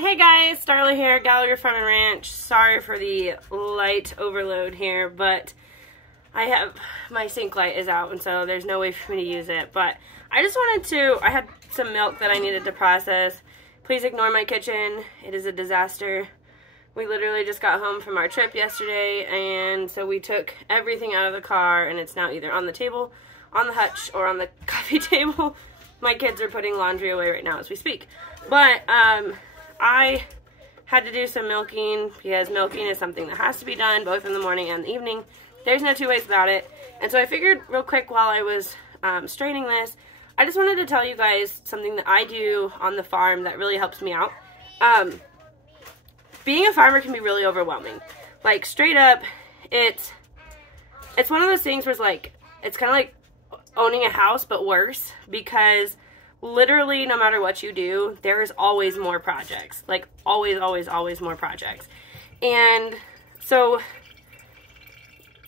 Hey guys, Starla here, Gallagher Farm and Ranch. Sorry for the light overload here, but my sink light is out and so there's no way for me to use it. But I just wanted to, I had some milk that I needed to process. Please ignore my kitchen, it is a disaster. We literally just got home from our trip yesterday, and so we took everything out of the car and it's now either on the table, on the hutch, or on the coffee table. My kids are putting laundry away right now as we speak. But I had to do some milking because milking is something that has to be done both in the morning and the evening. There's no two ways about it. And so I figured real quick while I was straining this, I just wanted to tell you guys something that I do on the farm that really helps me out. Being a farmer can be really overwhelming. Like, straight up, it's one of those things where it's like, it's kind of like owning a house, but worse, because literally no matter what you do, there is always more projects. Like, always, always, always more projects. And so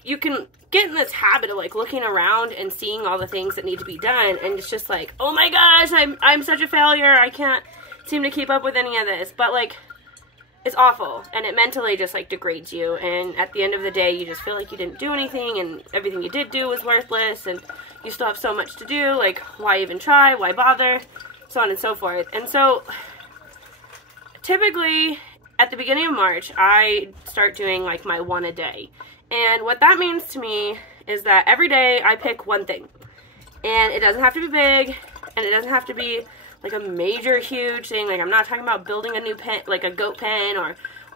you can get in this habit of like looking around and seeing all the things that need to be done, and it's just like, oh my gosh, I'm such a failure, I can't seem to keep up with any of this. But like, it's awful, and it mentally just like degrades you, and at the end of the day you just feel like you didn't do anything, and everything you did do was worthless, and you still have so much to do. Like, why even try, why bother, so on and so forth. And so typically at the beginning of March I start doing like my one a day, and what that means to me is that every day I pick one thing, and it doesn't have to be big, and it doesn't have to be like a major huge thing. Like, I'm not talking about building a new pen, like a goat pen,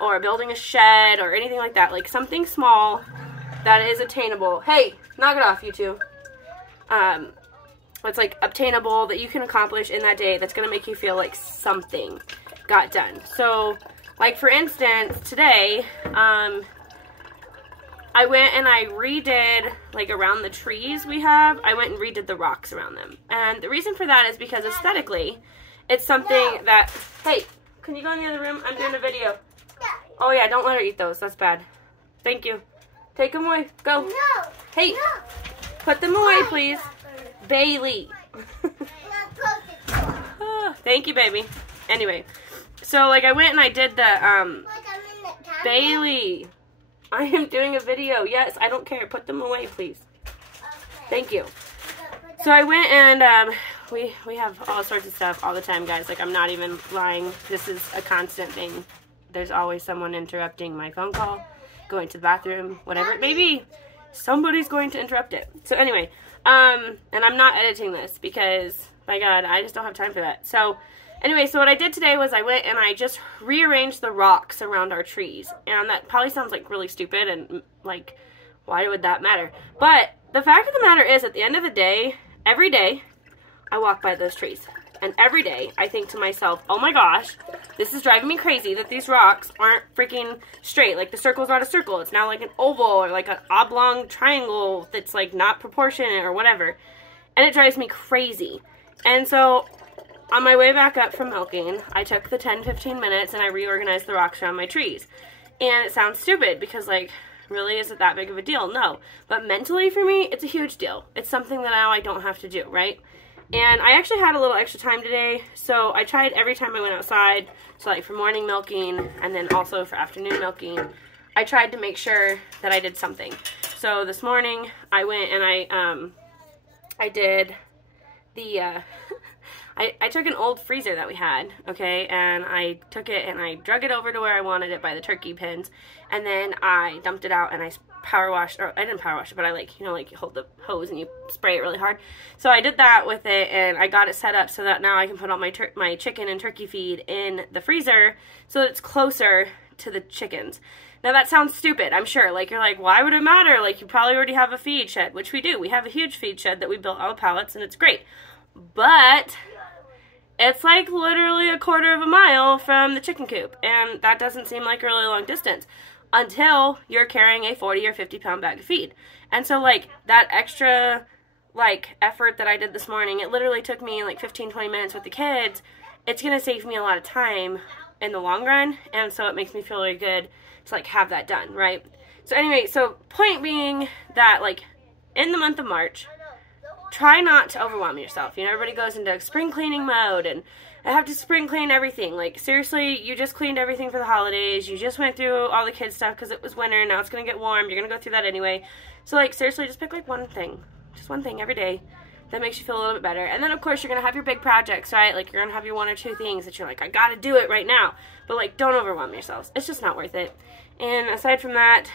or building a shed or anything like that. Like, something small that is attainable. Hey, knock it off, you two. It's like obtainable, that you can accomplish in that day, that's gonna make you feel like something got done. So like, for instance, today I went and I redid, like, around the trees we have, I went and redid the rocks around them. And the reason for that is because aesthetically, it's something that, hey, can you go in the other room? I'm doing a video. Oh yeah, don't let her eat those, that's bad. Thank you. Take them away, go. No. Hey, No. Put them away, please. Bailey. Thank you, baby. Anyway, so like, I went and I did the, Bailey. I am doing a video. Yes, I don't care. Put them away, please. Thank you. So I went and we have all sorts of stuff all the time, guys. Like, I'm not even lying. This is a constant thing. There's always someone interrupting my phone call, going to the bathroom, whatever it may be. Somebody's going to interrupt it. So anyway, and I'm not editing this because, my God, I just don't have time for that. So anyway, so what I did today was I went and I just rearranged the rocks around our trees. And that probably sounds like really stupid and like, why would that matter? But the fact of the matter is, at the end of the day, every day I walk by those trees. And every day I think to myself, oh my gosh, this is driving me crazy that these rocks aren't freaking straight. Like, the circle's not a circle. It's now like an oval or like an oblong triangle that's like not proportionate or whatever. And it drives me crazy. And so on my way back up from milking, I took the 10-15 minutes and I reorganized the rocks around my trees. And it sounds stupid because, like, really, is it that big of a deal? No. But mentally for me, it's a huge deal. It's something that now I don't have to do, right? And I actually had a little extra time today, so I tried every time I went outside, so like for morning milking and then also for afternoon milking, I tried to make sure that I did something. So this morning I went and I did the I took an old freezer that we had, okay, and I took it and I drug it over to where I wanted it by the turkey pins, and then I dumped it out and I power washed, or I didn't power wash it, but I like, you know, like you hold the hose and you spray it really hard. So I did that with it, and I got it set up so that now I can put all my chicken and turkey feed in the freezer so that it's closer to the chickens. Now that sounds stupid, I'm sure. Like, you're like, why would it matter? Like, you probably already have a feed shed, which we do. We have a huge feed shed that we built out of pallets, and it's great. But it's like literally a quarter of a mile from the chicken coop, and that doesn't seem like a really long distance until you're carrying a 40 or 50 pound bag of feed. And so, like, that extra, like, effort that I did this morning, it literally took me like 15-20 minutes with the kids. It's gonna save me a lot of time in the long run, and so it makes me feel really good to, like, have that done, right? So anyway, so point being that, like, in the month of March, try not to overwhelm yourself. You know, everybody goes into spring cleaning mode and I have to spring clean everything. Like, seriously, you just cleaned everything for the holidays. You just went through all the kids' stuff because it was winter. Now it's going to get warm. You're going to go through that anyway. So, like, seriously, just pick, like, one thing. Just one thing every day that makes you feel a little bit better. And then, of course, you're going to have your big projects, right? Like, you're going to have your 1 or 2 things that you're like, I got to do it right now. But, like, don't overwhelm yourselves. It's just not worth it. And aside from that,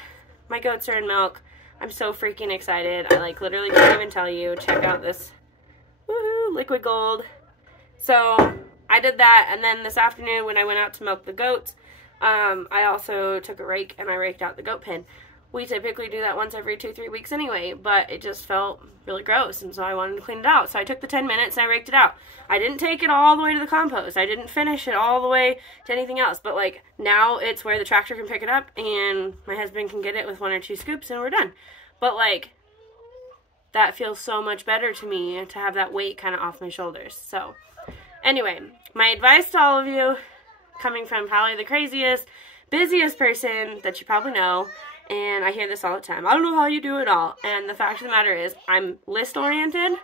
my goats are in milk. I'm so freaking excited. I, like, literally can't even tell you. Check out this, woohoo, liquid gold. So I did that, and then this afternoon when I went out to milk the goats, I also took a rake and I raked out the goat pen. We typically do that once every 2-3 weeks anyway, but it just felt really gross, and so I wanted to clean it out. So I took the 10 minutes and I raked it out. I didn't take it all the way to the compost. I didn't finish it all the way to anything else, but like now it's where the tractor can pick it up and my husband can get it with 1 or 2 scoops and we're done. But like, that feels so much better to me to have that weight kind of off my shoulders. So anyway, my advice to all of you, coming from probably the craziest, busiest person that you probably know, and I hear this all the time, I don't know how you do it all. And the fact of the matter is, I'm list-oriented,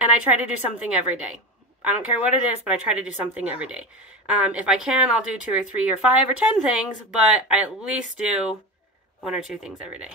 and I try to do something every day. I don't care what it is, but I try to do something every day. If I can, I'll do 2 or 3 or 5 or 10 things, but I at least do 1 or 2 things every day.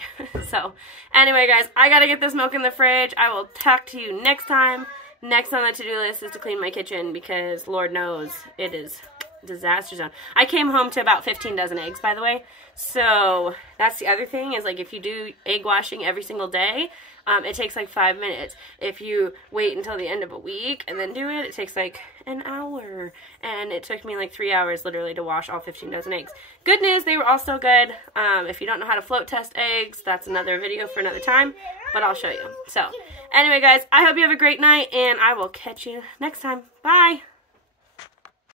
So, anyway, guys, I gotta get this milk in the fridge. I will talk to you next time. Next on the to-do list is to clean my kitchen because Lord knows it is disaster zone. I came home to about 15 dozen eggs, by the way. So that's the other thing is, like, if you do egg washing every single day, it takes like 5 minutes. If you wait until the end of a week and then do it, it takes like an hour. And it took me like 3 hours literally to wash all 15 dozen eggs. Good news, they were all still good. If you don't know how to float test eggs, that's another video for another time, but I'll show you. So anyway, guys, I hope you have a great night and I will catch you next time. Bye.